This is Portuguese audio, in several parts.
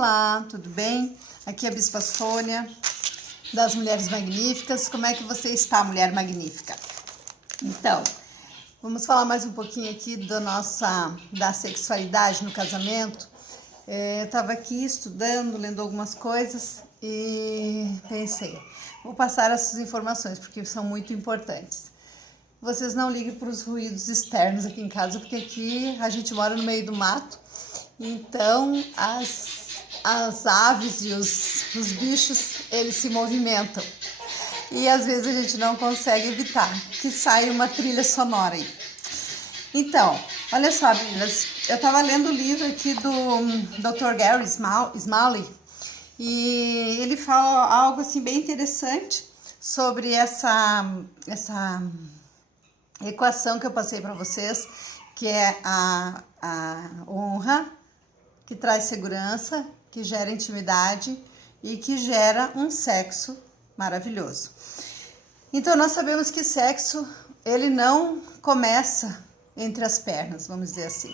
Olá, tudo bem? Aqui é a Bispa Sônia, das Mulheres Magníficas. Como é que você está, mulher magnífica? Então, vamos falar mais um pouquinho aqui da sexualidade no casamento. Eu estava aqui estudando, lendo algumas coisas e pensei, vou passar essas informações porque são muito importantes. Vocês não liguem para os ruídos externos aqui em casa, porque aqui a gente mora no meio do mato, então as aves e os bichos, eles se movimentam. E às vezes a gente não consegue evitar que saia uma trilha sonora aí. Então, olha só, meninas, eu estava lendo o livro aqui do Dr. Gary Smalley e ele fala algo assim bem interessante sobre essa equação que eu passei para vocês, que é a honra, que traz segurança, que gera intimidade e que gera um sexo maravilhoso. Então, nós sabemos que sexo, ele não começa entre as pernas, vamos dizer assim.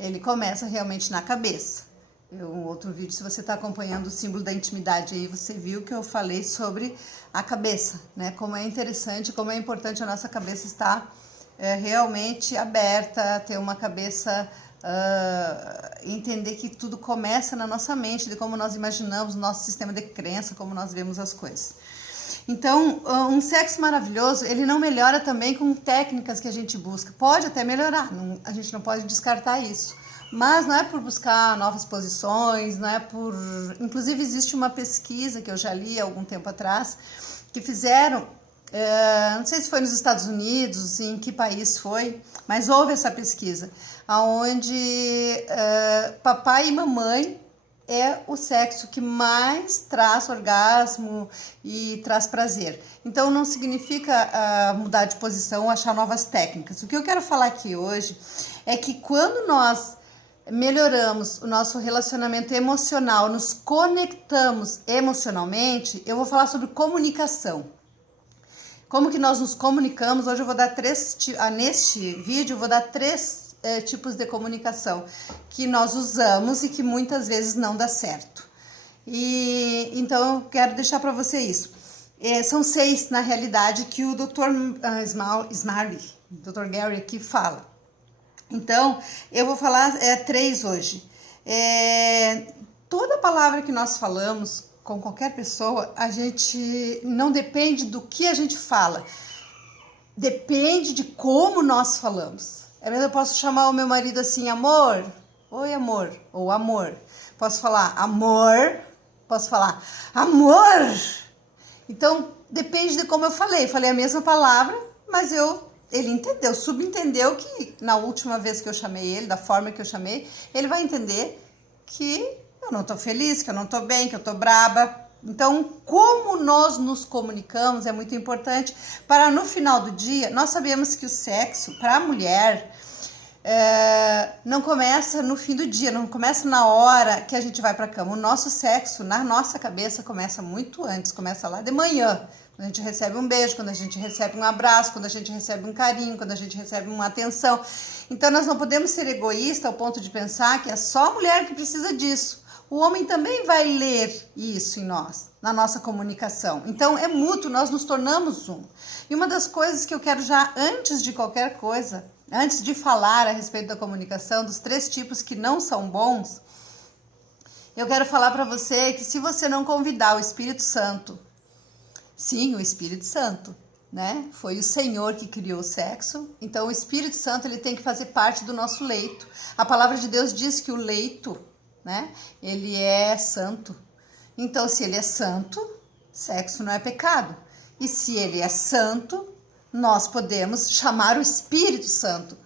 Ele começa realmente na cabeça. Um outro vídeo, se você está acompanhando o símbolo da intimidade aí, você viu que eu falei sobre a cabeça, né? Como é interessante, como é importante a nossa cabeça estar realmente aberta, ter uma cabeça, entender que tudo começa na nossa mente, de como nós imaginamos o nosso sistema de crença, como nós vemos as coisas. Então, um sexo maravilhoso, ele não melhora também com técnicas que a gente busca. Pode até melhorar, a gente não pode descartar isso. Mas não é por buscar novas posições, não é por... Inclusive, existe uma pesquisa que eu já li há algum tempo atrás, que fizeram, não sei se foi nos Estados Unidos, em que país foi, mas houve essa pesquisa, onde papai e mamãe é o sexo que mais traz orgasmo e traz prazer. Então, não significa mudar de posição ou achar novas técnicas. O que eu quero falar aqui hoje é que quando nós melhoramos o nosso relacionamento emocional, nos conectamos emocionalmente, eu vou falar sobre comunicação. Como que nós nos comunicamos? Hoje eu vou dar neste vídeo eu vou dar três tipos de comunicação que nós usamos e que muitas vezes não dá certo. E então eu quero deixar para você isso. São 6 na realidade que o Dr. Smalley, Dr. Gary aqui fala. Então eu vou falar 3 hoje. Toda palavra que nós falamos com qualquer pessoa, a gente não depende do que a gente fala, depende de como nós falamos. Eu posso chamar o meu marido assim, amor, oi amor, ou amor. Posso falar amor, posso falar amor. Então, depende de como eu falei a mesma palavra, mas ele entendeu, subentendeu que na última vez que eu chamei ele, da forma que eu chamei, ele vai entender que eu não tô feliz, que eu não tô bem, que eu tô braba. Então, como nós nos comunicamos é muito importante para no final do dia, nós sabemos que o sexo para a mulher não começa no fim do dia, não começa na hora que a gente vai para a cama. O nosso sexo, na nossa cabeça, começa muito antes, começa lá de manhã, quando a gente recebe um beijo, quando a gente recebe um abraço, quando a gente recebe um carinho, quando a gente recebe uma atenção. Então, nós não podemos ser egoístas ao ponto de pensar que é só a mulher que precisa disso. O homem também vai ler isso em nós, na nossa comunicação. Então, é mútuo, nós nos tornamos um. E uma das coisas que eu quero já, antes de qualquer coisa, antes de falar a respeito da comunicação, dos 3 tipos que não são bons, eu quero falar para você que se você não convidar o Espírito Santo, sim, o Espírito Santo, né? Foi o Senhor que criou o sexo, então o Espírito Santo ele tem que fazer parte do nosso leito. A palavra de Deus diz que o leito, né? Ele é santo. Então, se ele é santo, sexo não é pecado. E se ele é santo, nós podemos chamar o Espírito Santo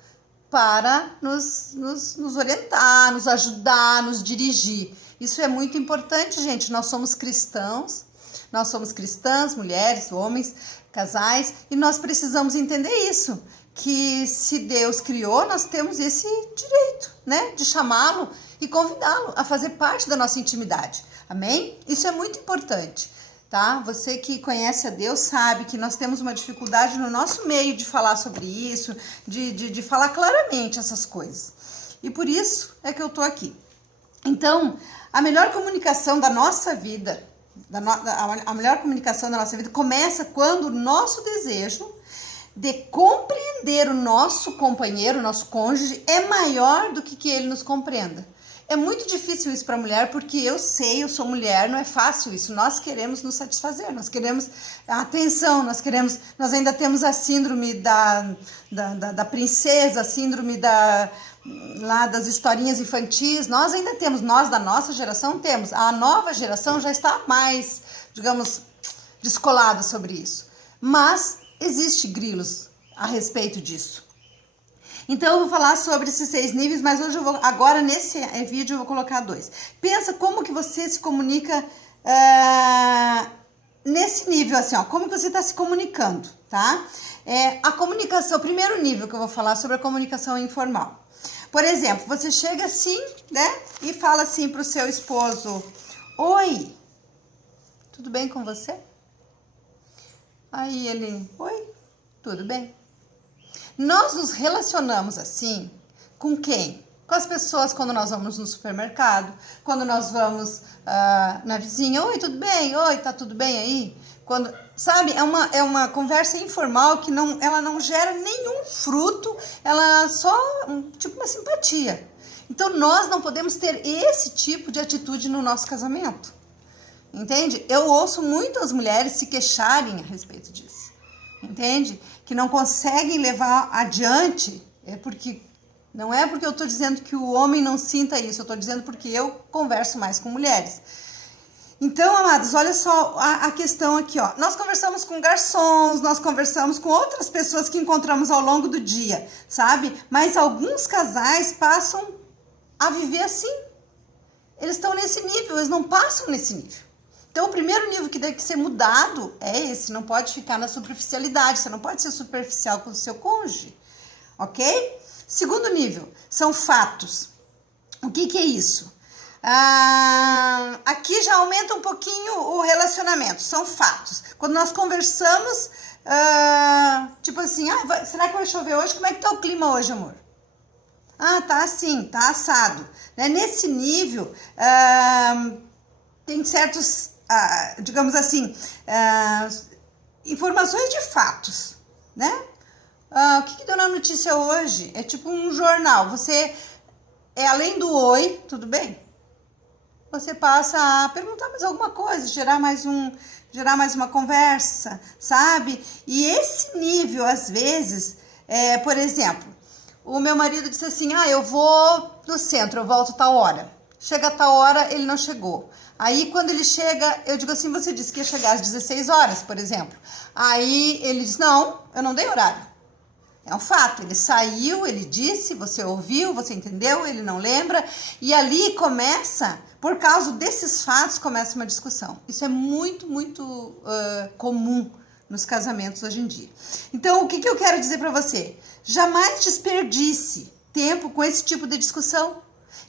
para nos orientar, nos ajudar, nos dirigir. Isso é muito importante, gente. Nós somos cristãos, nós somos cristãs, mulheres, homens, casais, e nós precisamos entender isso, que se Deus criou, nós temos esse direito, né, de chamá-lo e convidá-lo a fazer parte da nossa intimidade. Amém? Isso é muito importante, tá? Você que conhece a Deus sabe que nós temos uma dificuldade no nosso meio de falar sobre isso, de falar claramente essas coisas. E por isso é que eu tô aqui. Então, a melhor comunicação da nossa vida, a melhor comunicação da nossa vida começa quando o nosso desejo de compreender o nosso companheiro, o nosso cônjuge, é maior do que ele nos compreenda. É muito difícil isso para a mulher, porque eu sou mulher, não é fácil isso. Nós queremos nos satisfazer, nós queremos a atenção, nós ainda temos a síndrome da princesa, a síndrome lá das historinhas infantis. Nós ainda temos, nós da nossa geração temos. A nova geração já está mais, digamos, descolada sobre isso. Mas existe grilos a respeito disso. Então eu vou falar sobre esses 6 níveis, mas hoje agora nesse vídeo eu vou colocar 2. Pensa como que você se comunica nesse nível, assim, ó, como que você está se comunicando, tá? A comunicação, o primeiro nível que eu vou falar sobre a comunicação informal. Por exemplo, você chega assim, né, e fala assim pro seu esposo: oi, tudo bem com você? Aí ele: oi, tudo bem. Nós nos relacionamos assim com quem? Com as pessoas quando nós vamos no supermercado, quando nós vamos na vizinha: oi, tudo bem? Oi, tá tudo bem aí? Quando, sabe, é uma conversa informal que ela não gera nenhum fruto, ela só, tipo, uma simpatia. Então nós não podemos ter esse tipo de atitude no nosso casamento, entende? Eu ouço muitas mulheres se queixarem a respeito disso. Entende? Que não conseguem levar adiante, não é porque eu estou dizendo que o homem não sinta isso, eu estou dizendo porque eu converso mais com mulheres. Então, amados, olha só a questão aqui, ó. Nós conversamos com garçons, nós conversamos com outras pessoas que encontramos ao longo do dia, sabe? Mas alguns casais passam a viver assim. Eles estão nesse nível, eles não passam nesse nível. Então, o primeiro nível que deve ser mudado é esse, não pode ficar na superficialidade, você não pode ser superficial com o seu cônjuge, ok? Segundo nível, são fatos. O que é isso? Aqui já aumenta um pouquinho o relacionamento, são fatos. Quando nós conversamos, tipo assim: será que vai chover hoje? Como é que tá o clima hoje, amor? Tá assim, tá assado. Né? Nesse nível, tem certos, digamos assim, informações de fatos, né? O que deu na notícia hoje? É tipo um jornal. Você, além do oi, tudo bem? Você passa a perguntar mais alguma coisa, gerar mais uma conversa, sabe? E esse nível, às vezes, por exemplo, o meu marido disse assim: eu vou no centro, eu volto tal hora. Chega a tal hora, ele não chegou. Aí, quando ele chega, eu digo assim: você disse que ia chegar às 16 horas, por exemplo. Aí, ele diz: não, eu não dei horário. É um fato, ele saiu, ele disse, você ouviu, você entendeu, ele não lembra. E ali começa, por causa desses fatos, começa uma discussão. Isso é muito, muito comum nos casamentos hoje em dia. Então, o que eu quero dizer para você? Jamais desperdice tempo com esse tipo de discussão.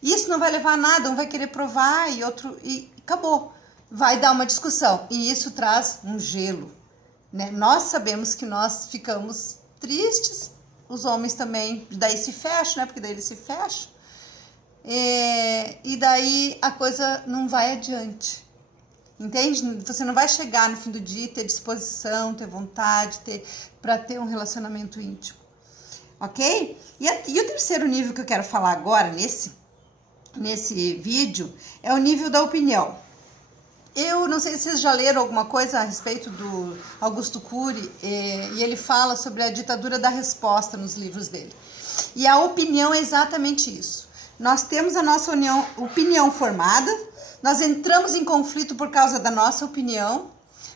Isso não vai levar a nada, um vai querer provar e acabou. Vai dar uma discussão e isso traz um gelo, né? Nós sabemos que nós ficamos tristes, os homens também, daí se fecham, né? Porque daí eles se fecham. E daí a coisa não vai adiante, entende? Você não vai chegar no fim do dia e ter disposição, ter vontade, para ter um relacionamento íntimo, ok? E o terceiro nível que eu quero falar agora, nesse vídeo, é o nível da opinião. Eu não sei se vocês já leram alguma coisa a respeito do Augusto Cury, e ele fala sobre a ditadura da resposta nos livros dele. E a opinião é exatamente isso. Nós temos a nossa opinião formada, nós entramos em conflito por causa da nossa opinião,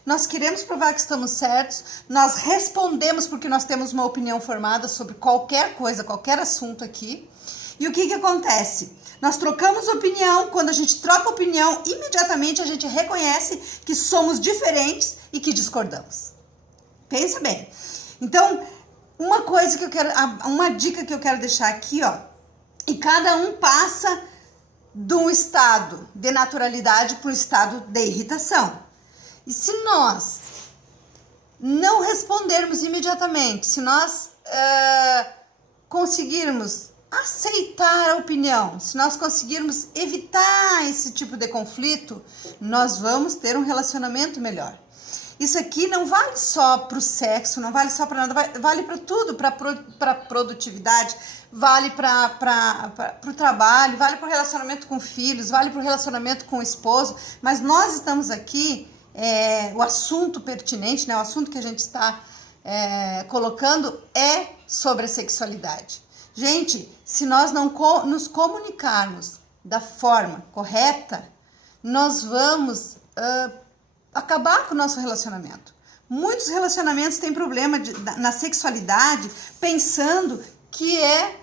nós queremos provar que estamos certos, nós respondemos porque nós temos uma opinião formada sobre qualquer coisa, qualquer assunto aqui. E o que acontece? Nós trocamos opinião, quando a gente troca opinião, imediatamente a gente reconhece que somos diferentes e que discordamos. Pensa bem. Então, uma dica que eu quero deixar aqui, ó, e cada um passa de um estado de naturalidade para o estado de irritação. E se nós não respondermos imediatamente, se nós conseguirmos aceitar a opinião, se nós conseguirmos evitar esse tipo de conflito, nós vamos ter um relacionamento melhor. Isso aqui não vale só para o sexo, não vale só para nada, vale para tudo, para produtividade, vale para o trabalho, vale para o relacionamento com filhos, vale para o relacionamento com o esposo, mas nós estamos aqui, o assunto pertinente, né, o assunto que a gente está colocando é sobre a sexualidade. Gente, se nós não nos comunicarmos da forma correta, nós vamos acabar com o nosso relacionamento. Muitos relacionamentos têm problema na sexualidade, pensando que é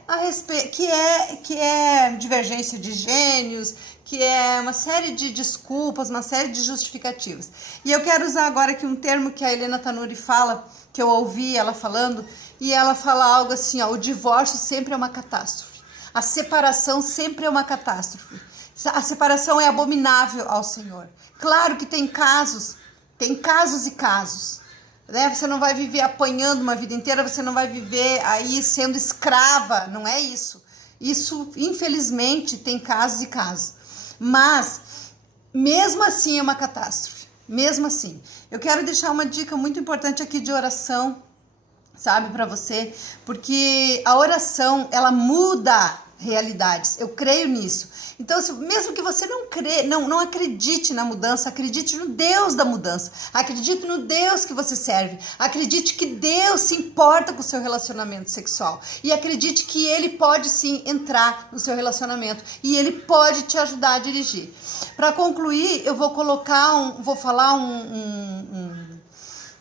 divergência de gênios, que é uma série de desculpas, uma série de justificativas. E eu quero usar agora aqui um termo que a Helena Tanuri fala, que eu ouvi ela falando, e ela fala algo assim, ó, o divórcio sempre é uma catástrofe, a separação sempre é uma catástrofe, a separação é abominável ao Senhor. Claro que tem casos e casos, né? Você não vai viver apanhando uma vida inteira, você não vai viver aí sendo escrava, não é isso. Isso, infelizmente, tem casos e casos, mas mesmo assim é uma catástrofe, mesmo assim. Eu quero deixar uma dica muito importante aqui de oração, sabe, para você, porque a oração, ela muda realidades, eu creio nisso. Então, mesmo que você não acredite na mudança, acredite no Deus da mudança, acredite no Deus que você serve, acredite que Deus se importa com o seu relacionamento sexual e acredite que Ele pode sim entrar no seu relacionamento e Ele pode te ajudar a dirigir. Para concluir, eu vou falar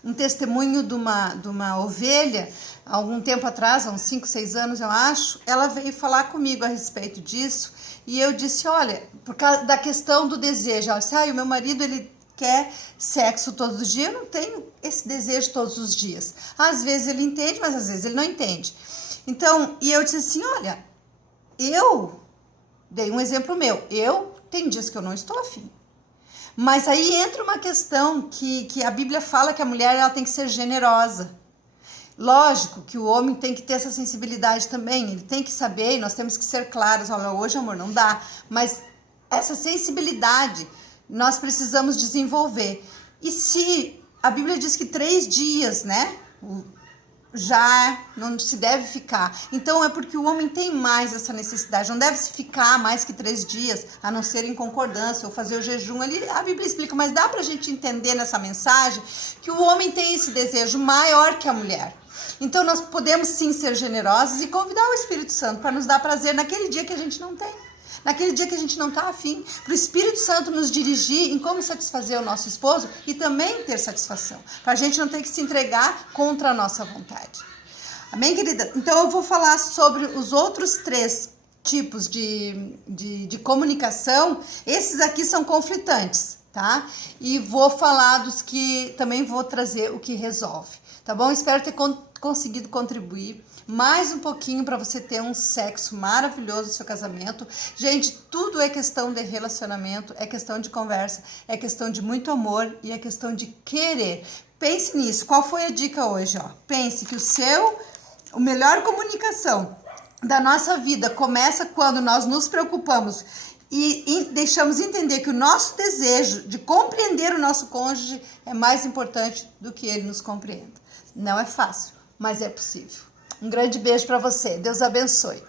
um testemunho de uma ovelha. Algum tempo atrás, há uns 5, 6 anos eu acho, ela veio falar comigo a respeito disso e eu disse, olha, por causa da questão do desejo, ela disse, o meu marido ele quer sexo todos os dias, eu não tenho esse desejo todos os dias. Às vezes ele entende, mas às vezes ele não entende. Então, e eu disse assim, olha, eu dei um exemplo meu, tem dias que eu não estou afim. Mas aí entra uma questão que a Bíblia fala que a mulher ela tem que ser generosa. Lógico que o homem tem que ter essa sensibilidade também, ele tem que saber, e nós temos que ser claros, olha, hoje amor não dá, mas essa sensibilidade nós precisamos desenvolver. E se a Bíblia diz que 3 dias, né, já não se deve ficar, então é porque o homem tem mais essa necessidade, não deve se ficar mais que 3 dias, a não ser em concordância ou fazer o jejum ali, a Bíblia explica, mas dá pra gente entender nessa mensagem que o homem tem esse desejo maior que a mulher. Então nós podemos sim ser generosos e convidar o Espírito Santo para nos dar prazer naquele dia que a gente não tem, naquele dia que a gente não está afim, para o Espírito Santo nos dirigir em como satisfazer o nosso esposo e também ter satisfação, para a gente não ter que se entregar contra a nossa vontade. Amém, querida? Então eu vou falar sobre os outros 3 tipos de comunicação. Esses aqui são conflitantes, tá? E vou falar dos que também vou trazer o que resolve, tá bom? Espero ter conseguido contribuir mais um pouquinho para você ter um sexo maravilhoso no seu casamento. Gente, tudo é questão de relacionamento, é questão de conversa, é questão de muito amor e é questão de querer. Pense nisso. Qual foi a dica hoje? Ó? Pense que o melhor comunicação da nossa vida começa quando nós nos preocupamos e deixamos entender que o nosso desejo de compreender o nosso cônjuge é mais importante do que ele nos compreenda. Não é fácil, mas é possível. Um grande beijo para você. Deus abençoe.